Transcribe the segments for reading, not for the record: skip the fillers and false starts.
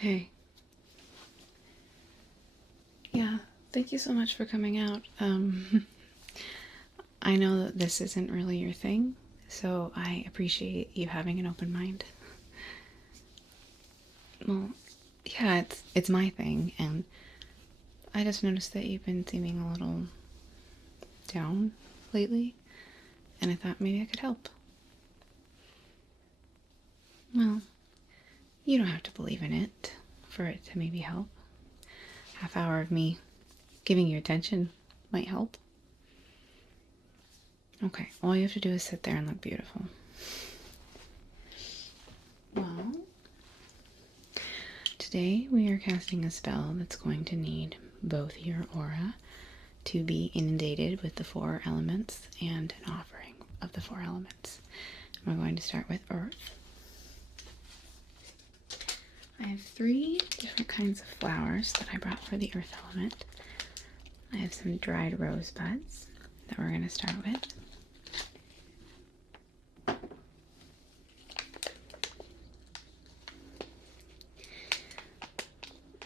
Hey. Yeah, thank you so much for coming out. I know that this isn't really your thing, so I appreciate you having an open mind. Well, yeah, it's my thing, and I just noticed that you've been seeming a little down lately, and I thought maybe I could help. Well, you don't have to believe in it for it to maybe help. Half hour of me giving you attention might help. Okay, all you have to do is sit there and look beautiful. Well, today we are casting a spell that's going to need both your aura to be inundated with the 4 elements and an offering of the 4 elements. We're going to start with earth. I have 3 different kinds of flowers that I brought for the earth element. I have some dried rosebuds that we're going to start with.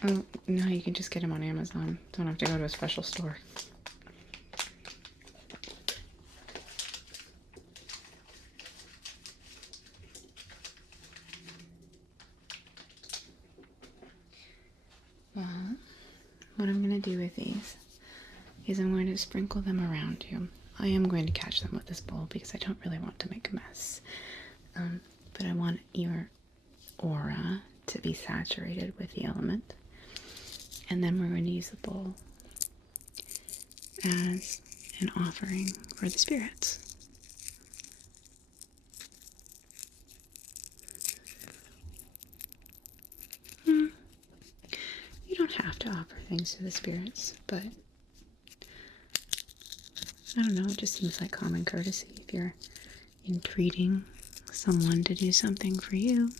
Oh, no, you can just get them on Amazon. Don't have to go to a special store. Well, what I'm going to do with these is I'm going to sprinkle them around you. I am going to catch them with this bowl because I don't really want to make a mess. But I want your aura to be saturated with the element. And then we're going to use the bowl as an offering for the spirits. You don't have to offer things to the spirits, but I don't know, it just seems like common courtesy if you're entreating someone to do something for you,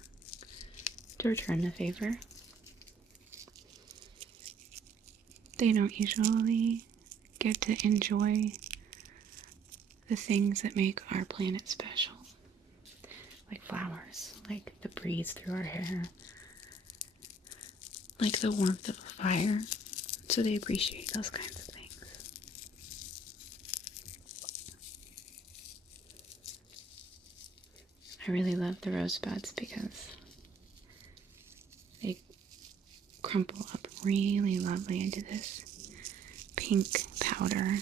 to return the favor. They don't usually get to enjoy the things that make our planet special. Like flowers, like the breeze through our hair, like the warmth of a fire. So they appreciate those kinds of things. I really love the rosebuds because they crumple up really lovely into this pink powder.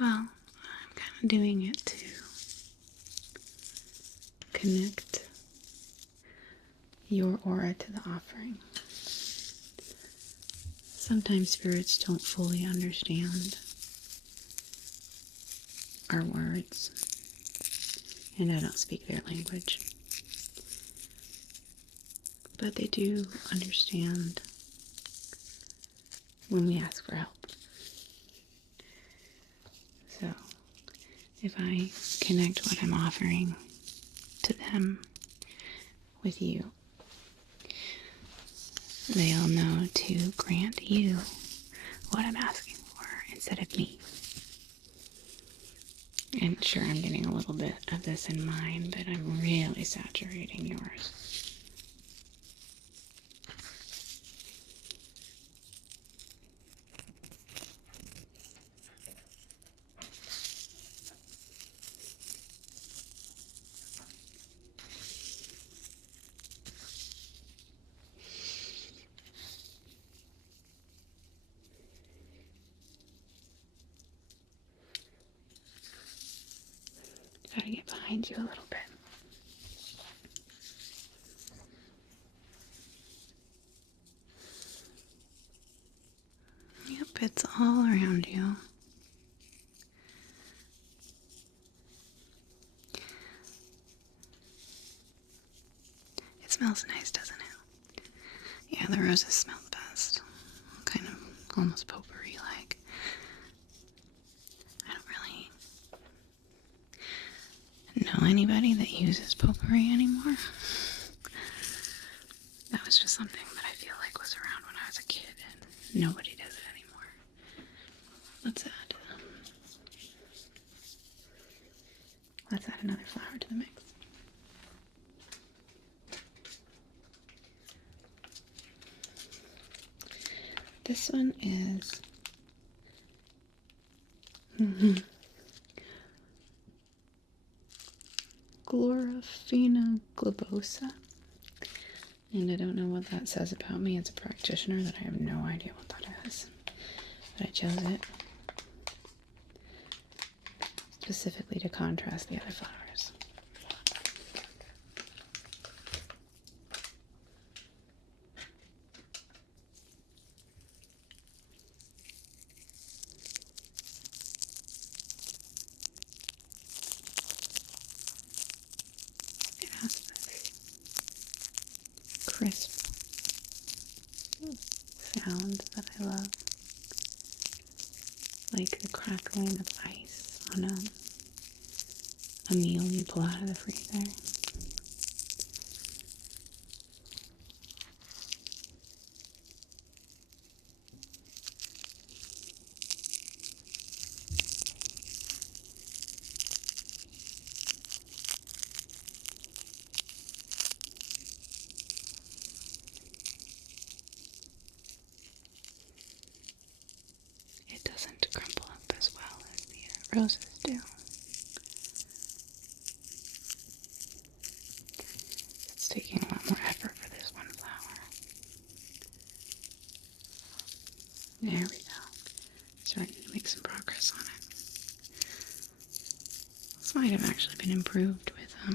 Well, I'm kind of doing it to connect your aura to the offering. Sometimes spirits don't fully understand our words, and I don't speak their language. But they do understand when we ask for help. So, if I connect what I'm offering to them with you, they'll know to grant you what I'm asking for instead of me. And sure, I'm getting a little bit of this in mine, but I'm really saturating yours. Gotta get behind you a little bit. bits all around you. It smells nice, doesn't it? Yeah, the roses smell the best. Kind of almost potpourri-like. I don't really know anybody that uses potpourri anymore. That was just something that I feel like was around when I was a kid, and nobody does it anymore. Let's add another flower to the mix. This one is Globosa. And I don't know what that says about me as a practitioner, that I have no idea what that is. But I chose it specifically to contrast the other flowers. It has this crisp sound that I love, like the crackling of ice on a meal you pull out of the freezer. It doesn't crumple up as well as the roses do. It's taking a lot more effort for this one flower. There we go. Starting to make some progress on it. This might have actually been improved with a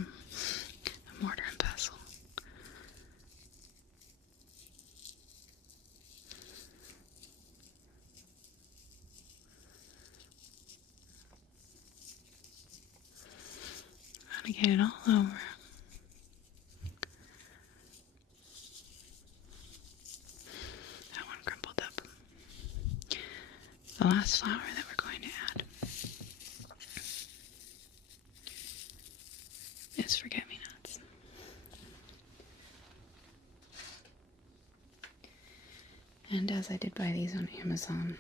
mortar and pestle. Gotta get it all over. That one crumpled up. The last flower that we're going to add is forget-me-nots. And as I did buy these on Amazon,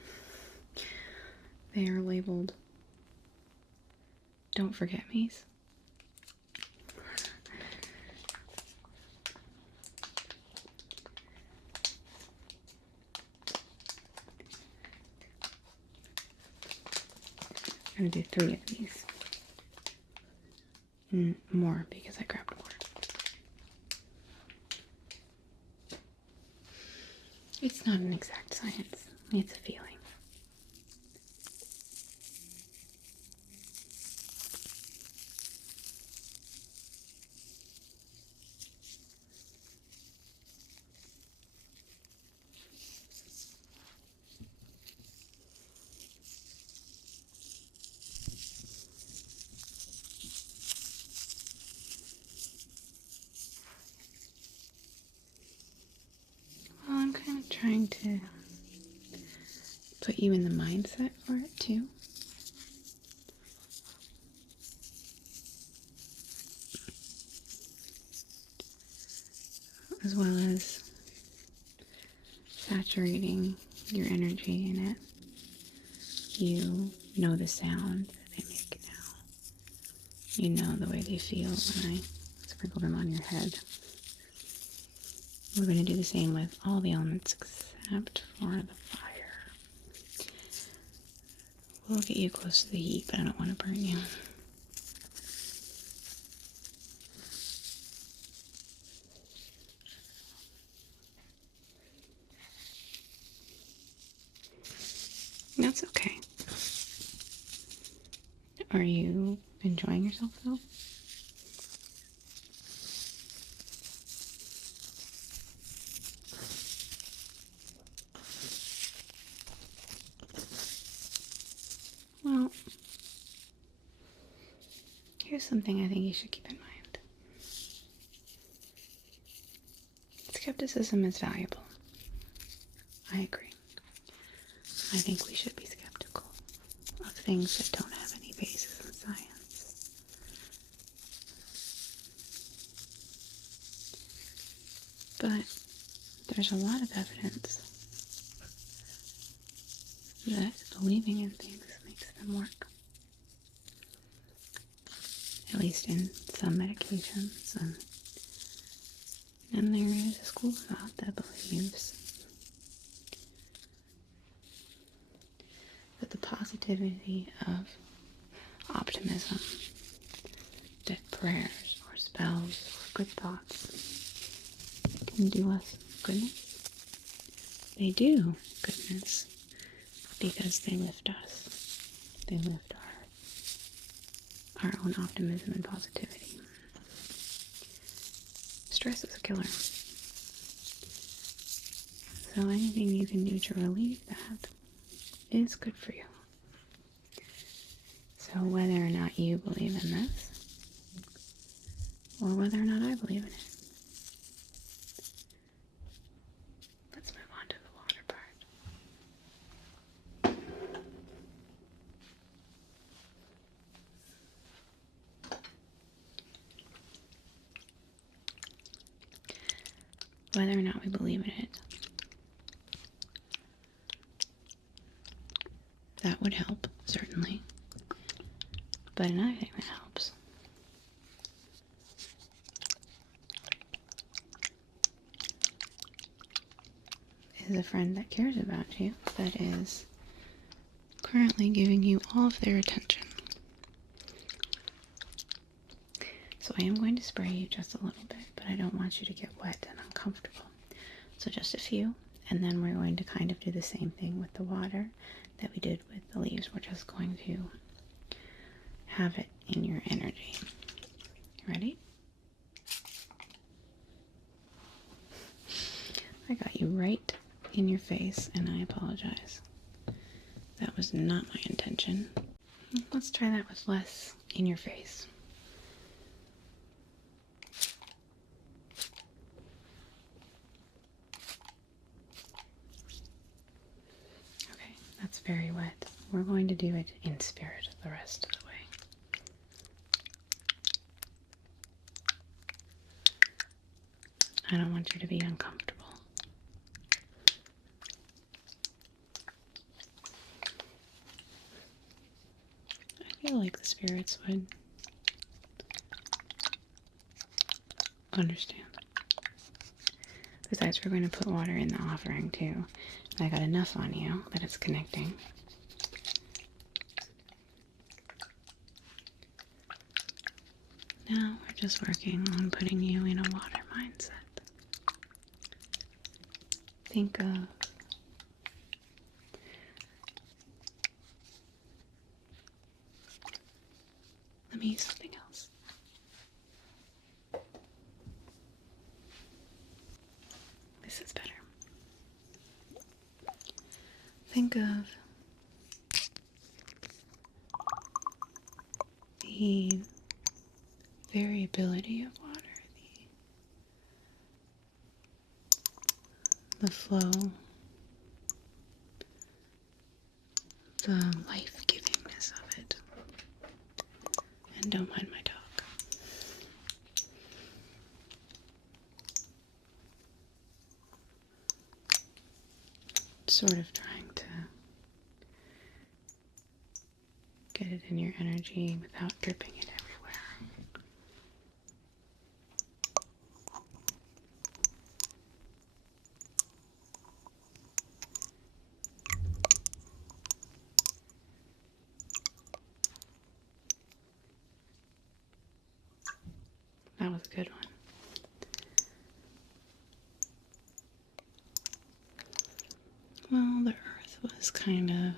they are labeled "Don't Forget Me's." I'm gonna do 3 of these. More because I grabbed more. It's not an exact science, it's a feeling. Well, I'm kind of trying to put you in the mindset for it too. As well as saturating your energy in it. You know the sound that they make now. You know the way they feel when I sprinkle them on your head. We're going to do the same with all the elements except for the fire. We'll get you close to the heat, but I don't want to burn you. That's okay. Are you enjoying yourself though? here's something I think you should keep in mind. Skepticism is valuable. I agree. I think we should be skeptical of things that don't have any basis in science. But there's a lot of evidence that believing in things makes them work. At least in some medications. And there is a school of thought that believes that the positivity of optimism, that prayers or spells or good thoughts can do us goodness. They do goodness because they lift us. They lift our own optimism and positivity. Stress is a killer. So anything you can do to relieve that is good for you. So whether or not you believe in this, or whether or not I believe in it, let's move on to the water part. Whether or not we believe in it, that would help, certainly. But another thing that helps is a friend that cares about you, that is currently giving you all of their attention. So I am going to spray you just a little bit, but I don't want you to get wet and uncomfortable. So just a few, and then we're going to kind of do the same thing with the water that we did with the leaves. We're just going to have it in your energy. Ready? I got you right in your face, and I apologize. That was not my intention. Let's try that with less in your face. Okay, that's very wet. We're going to do it in spirit the rest of the way. I don't want you to be uncomfortable. I feel like the spirits would understand. Besides, we're going to put water in the offering too. I got enough on you that it's connecting. Now we're just working on putting you in a water mindset. Think of let me use something else. This is better. Think of the variability of water, the flow, the life-givingness of it. And don't mind my dog. Sort of trying to get it in your energy without dripping it everywhere. That was a good one. Well, the earth was kind of...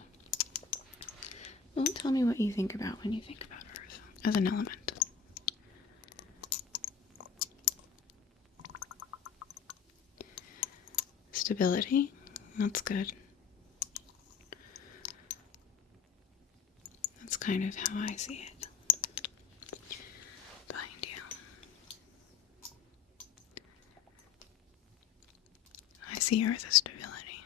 Well, tell me what you think about when you think about earth as an element. Stability. That's good. That's kind of how I see it. Sea Earth is stability.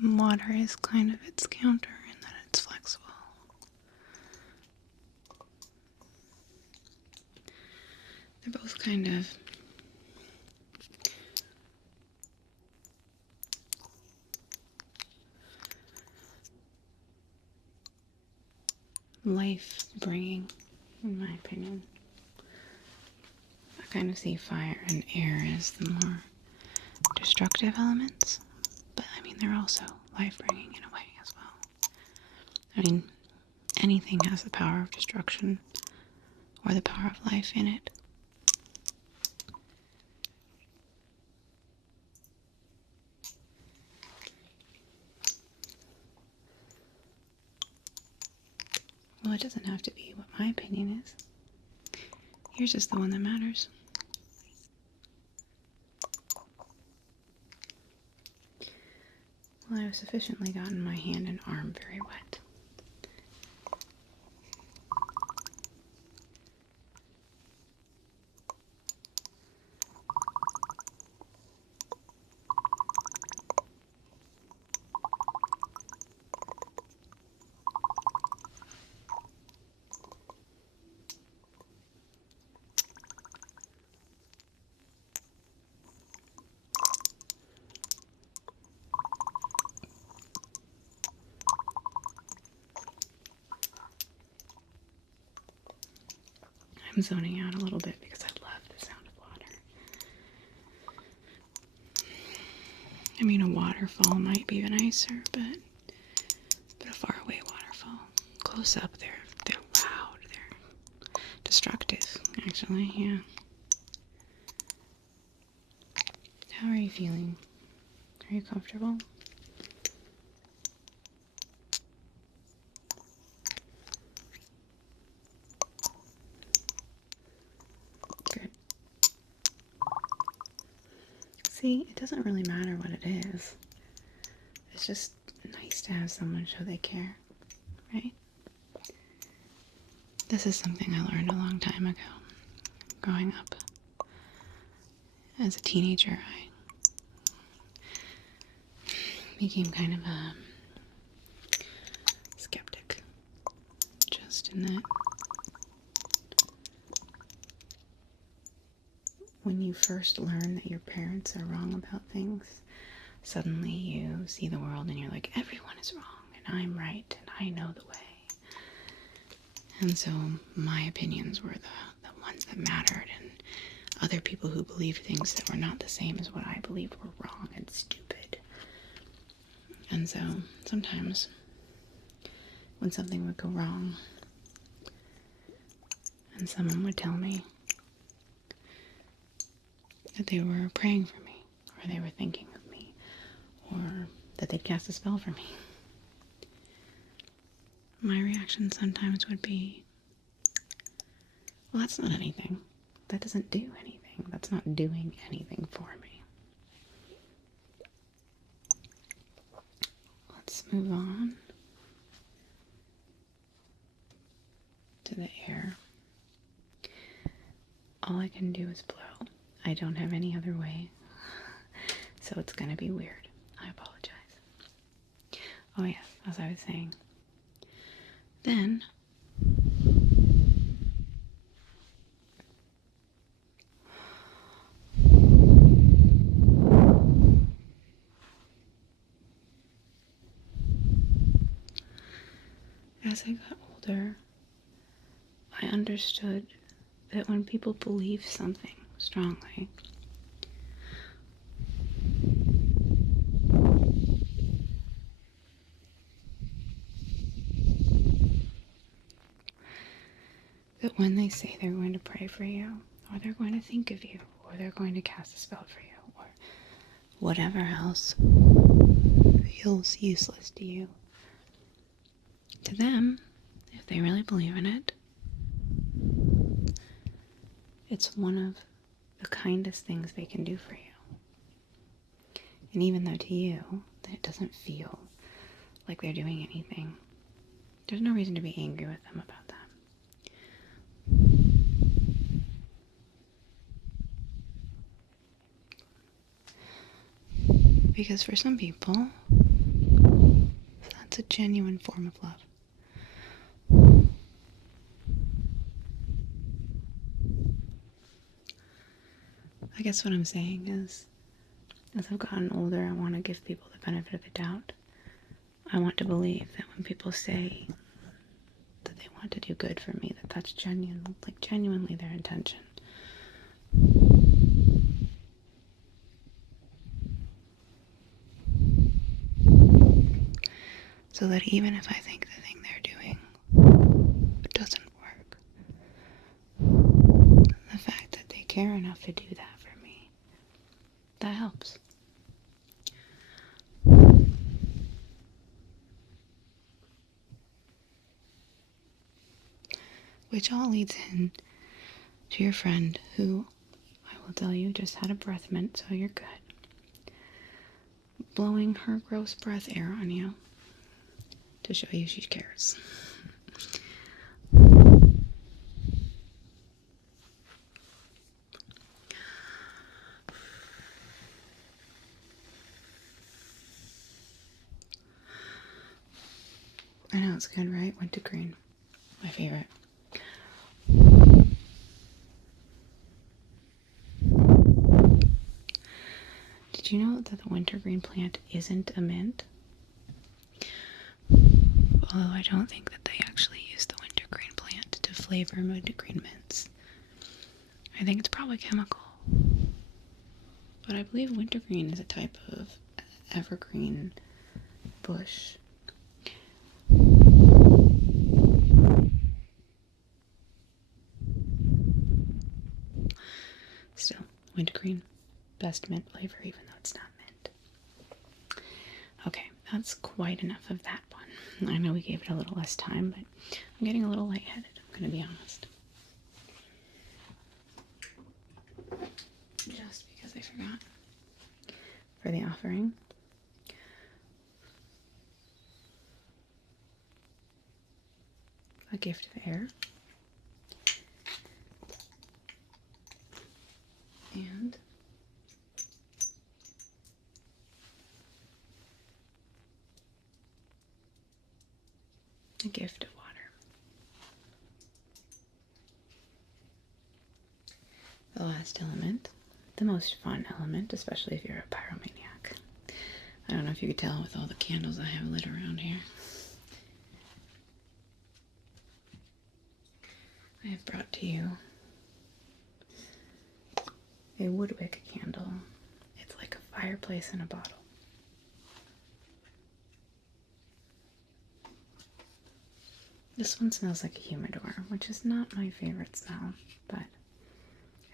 Water is kind of its counter in that it's flexible. They're both kind of life-bringing, in my opinion. I kind of see fire and air as the more destructive elements, but I mean, they're also life-bringing in a way as well. I mean, anything has the power of destruction or the power of life in it. Well, it doesn't have to be what my opinion is. Yours is the one that matters. Well, I've sufficiently gotten my hand and arm very wet. I'm zoning out a little bit because I love the sound of water. I mean, a waterfall might be nicer, but a faraway waterfall. Close up, they're loud, they're destructive, actually, yeah. How are you feeling? Are you comfortable? See, it doesn't really matter what it is. It's just nice to have someone show they care, right? This is something I learned a long time ago. Growing up as a teenager, I became kind of a skeptic. Just in that when you first learn that your parents are wrong about things, suddenly you see the world and you're like, everyone is wrong and I'm right and I know the way. And so my opinions were the ones that mattered, and other people who believed things that were not the same as what I believed were wrong and stupid. And so sometimes when something would go wrong and someone would tell me that they were praying for me, or they were thinking of me, or that they'd cast a spell for me, my reaction sometimes would be, well, that's not anything. That doesn't do anything. That's not doing anything for me. Let's move on to the air. All I can do is blow. I don't have any other way, so it's gonna be weird. I apologize. Oh yes, as I was saying. Then, as I got older, I understood that when people believe something strongly, that when they say they're going to pray for you, or they're going to think of you, or they're going to cast a spell for you, or whatever else feels useless to you, to them, if they really believe in it, it's one of the kindest things they can do for you. And even though to you, that it doesn't feel like they're doing anything, there's no reason to be angry with them about that. Because for some people, that's a genuine form of love. I guess what I'm saying is, as I've gotten older, I want to give people the benefit of the doubt. I want to believe that when people say that they want to do good for me, that that's genuine, like genuinely their intention. So that even if I think the thing they're doing doesn't work, the fact that they care enough to do that for me, that helps. Which all leads in to your friend who, I will tell you, just had a breath mint, so you're good. Blowing her gross breath air on you to show you she cares. I know it's good, right? Wintergreen, my favorite. Did you know that the wintergreen plant isn't a mint? Although I don't think that they actually use the wintergreen plant to flavor wintergreen mints. I think it's probably chemical. But I believe wintergreen is a type of evergreen bush. Still, wintergreen, best mint flavor, even though it's not mint. Okay, that's quite enough of that one. I know we gave it a little less time, but I'm getting a little lightheaded, I'm going to be honest. Just because I forgot. For the offering, a gift of air, and a gift of water. The last element, the most fun element, especially if you're a pyromaniac. I don't know if you could tell with all the candles I have lit around here. I have brought to you a Woodwick candle. It's like a fireplace in a bottle. This one smells like a humidor, which is not my favorite smell, but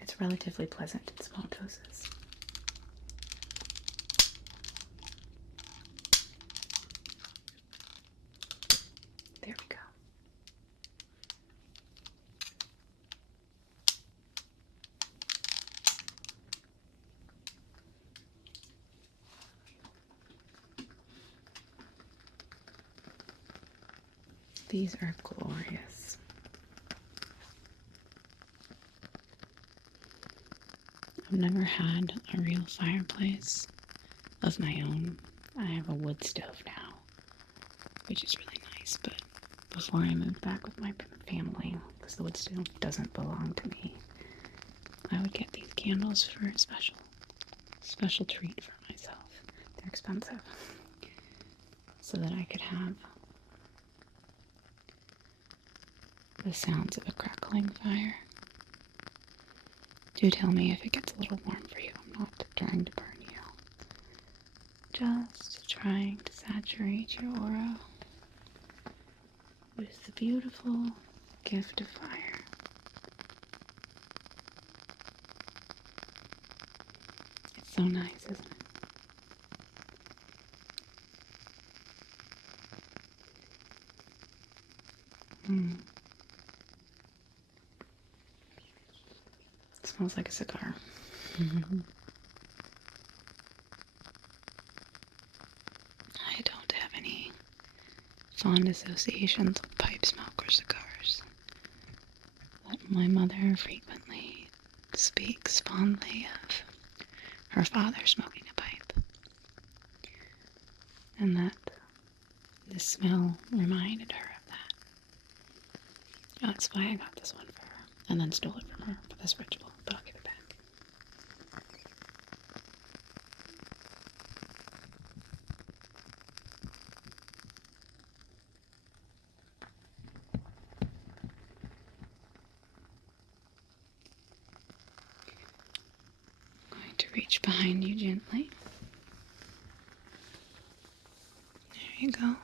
it's relatively pleasant in small doses. There we go. These are glorious. I've never had a real fireplace of my own. I have a wood stove now, which is really nice, but before I moved back with my family, because the wood stove doesn't belong to me, I would get these candles for a special treat for myself. They're expensive. So that I could have the sounds of a crackling fire. Do tell me if it gets a little warm for you. I'm not trying to burn you. Just trying to saturate your aura with the beautiful gift of fire. It's so nice, isn't it? It smells like a cigar. I don't have any fond associations with pipe smoke or cigars, but my mother frequently speaks fondly of her father smoking a pipe. and that the smell reminded her of that. That's why I got this one for her, and then stole it from her for this ritual, but I'll give it back. I'm going to reach behind you gently. There you go.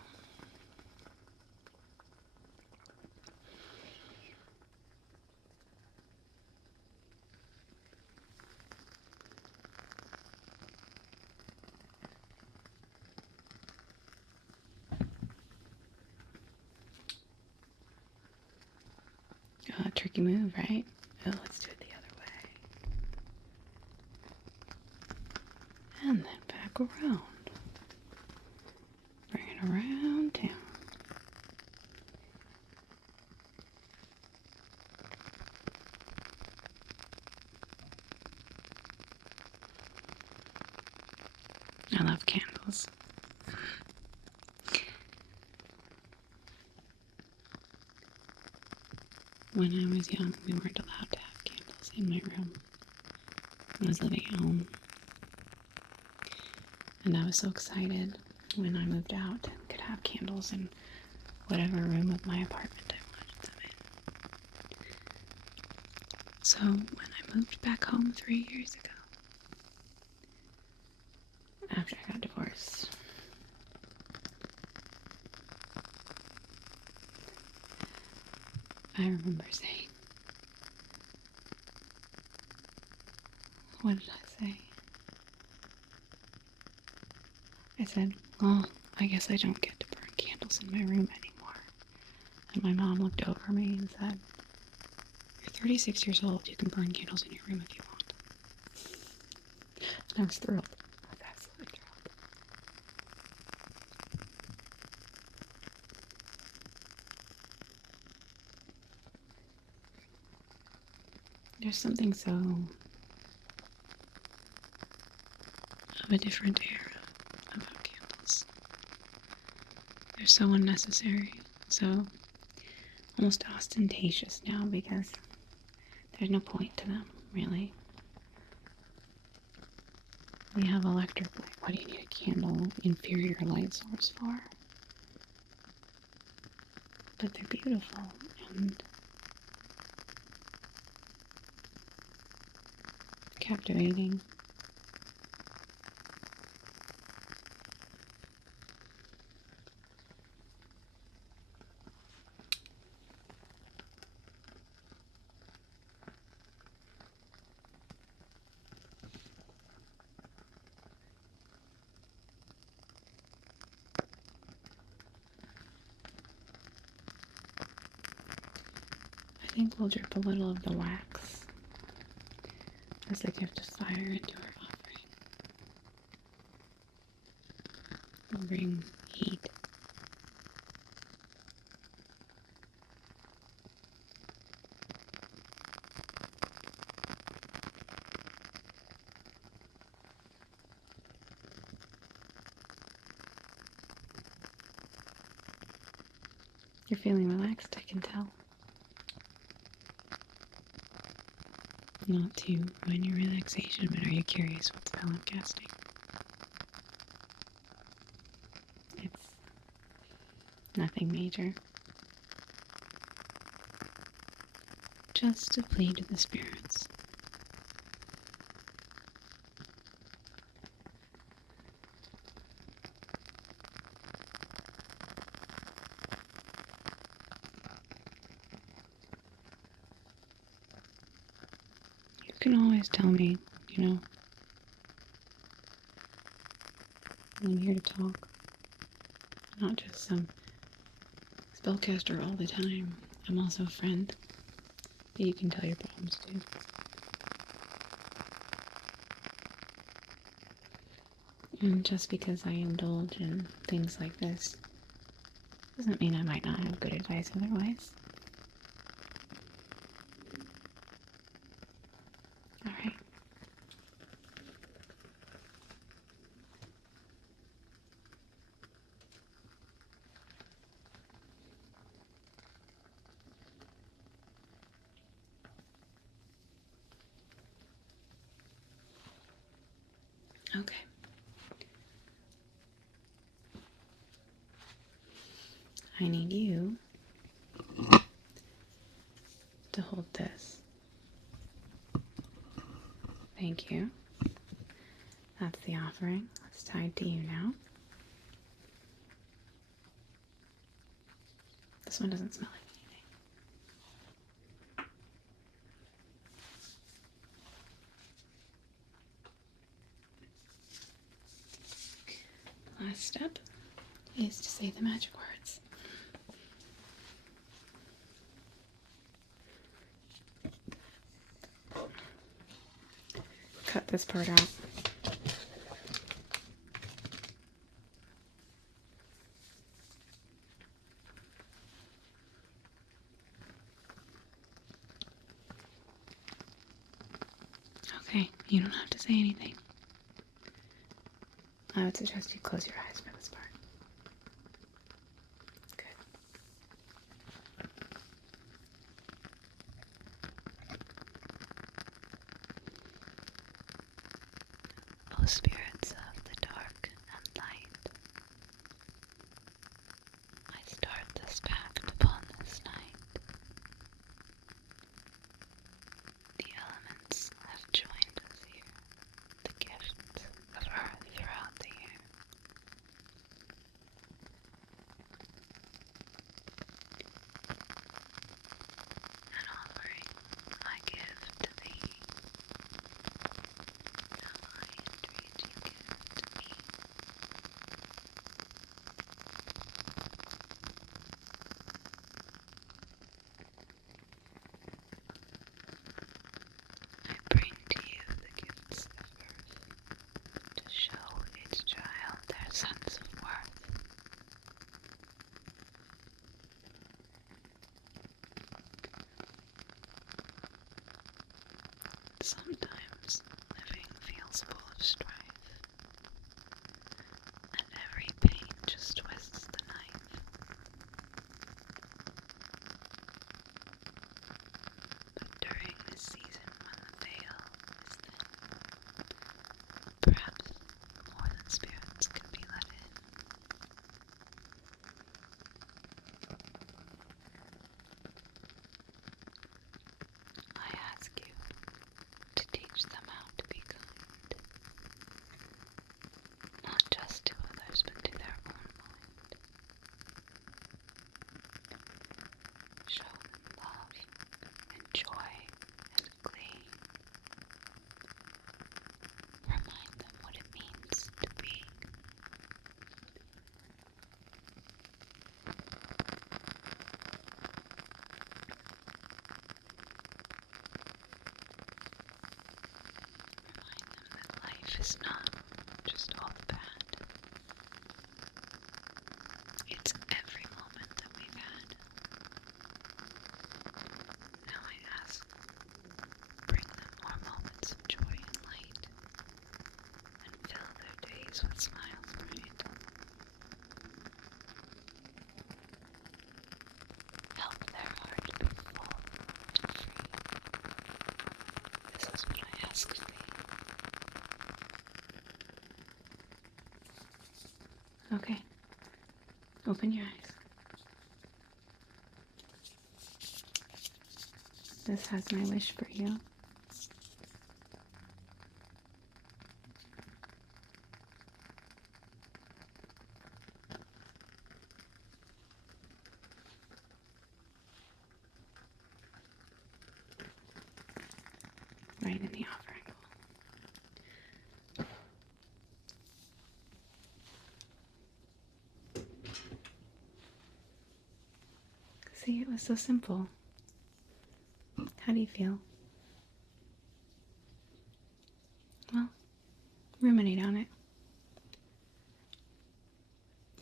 Tricky move, right? Oh, let's do it the other way. And then back around. Bring it around town. I love candles. When I was young, we weren't allowed to have candles in my room. I was living at home. And I was so excited when I moved out and could have candles in whatever room of my apartment I wanted them in. So when I moved back home 3 years ago, after I got divorced, I remember saying, what did I say? I said, well, I guess I don't get to burn candles in my room anymore. And my mom looked over me and said, you're 36 years old, you can burn candles in your room if you want. And I was thrilled. I was absolutely thrilled. There's something so of a different era about candles. They're so unnecessary, so almost ostentatious now because there's no point to them, really. We have electric light. What do you need a candle inferior light source for? But they're beautiful and captivating. I think we'll drip a little of the wax as a gift of fire into our offering. We'll bring heat. You're feeling relaxed, I can tell. Not to ruin your relaxation, but are you curious what spell I'm casting? It's nothing major. Just a plea to the spirits. You can always tell me, I'm here to talk. I'm not just some spellcaster all the time. I'm also a friend that you can tell your problems to. And just because I indulge in things like this doesn't mean I might not have good advice otherwise. Alright. Okay. I need you to hold this. Thank you. That's the offering. It's tied to you now. This one doesn't smell like anything. Last step is to say the magic words. Cut this part out. Okay, you don't have to say anything. I would suggest you close your eyes for this part. Good. O spirits of the dark and light, I start this pact upon this night. The elements have joined us here, the gifts of earth throughout the year. An offering I give to thee. Now I entreat you give to me. I bring to you the gifts of earth to show its child their sense of worth. Sometimes living feels full of strife, and every pain just twists the knife. But during this season when the veil is thin, perhaps more than spirits can be let in. I ask you to teach them how to be kind, not just to others but to their own mind. Show them love and joy and glee. Remind them what it means to be. Remind them that life is not just all bad. It's every moment that we've had. Now I ask, bring them more moments of joy and light, and fill their days with smiles bright. Help their heart be full and free. This is what I ask of thee. Okay. Open your eyes. This has my wish for you. Right in the offering bowl. See, it was so simple. How do you feel? Well, ruminate on it.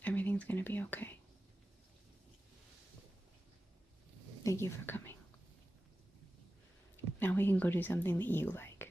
Everything's going to be okay. Thank you for coming. Now we can go do something that you like.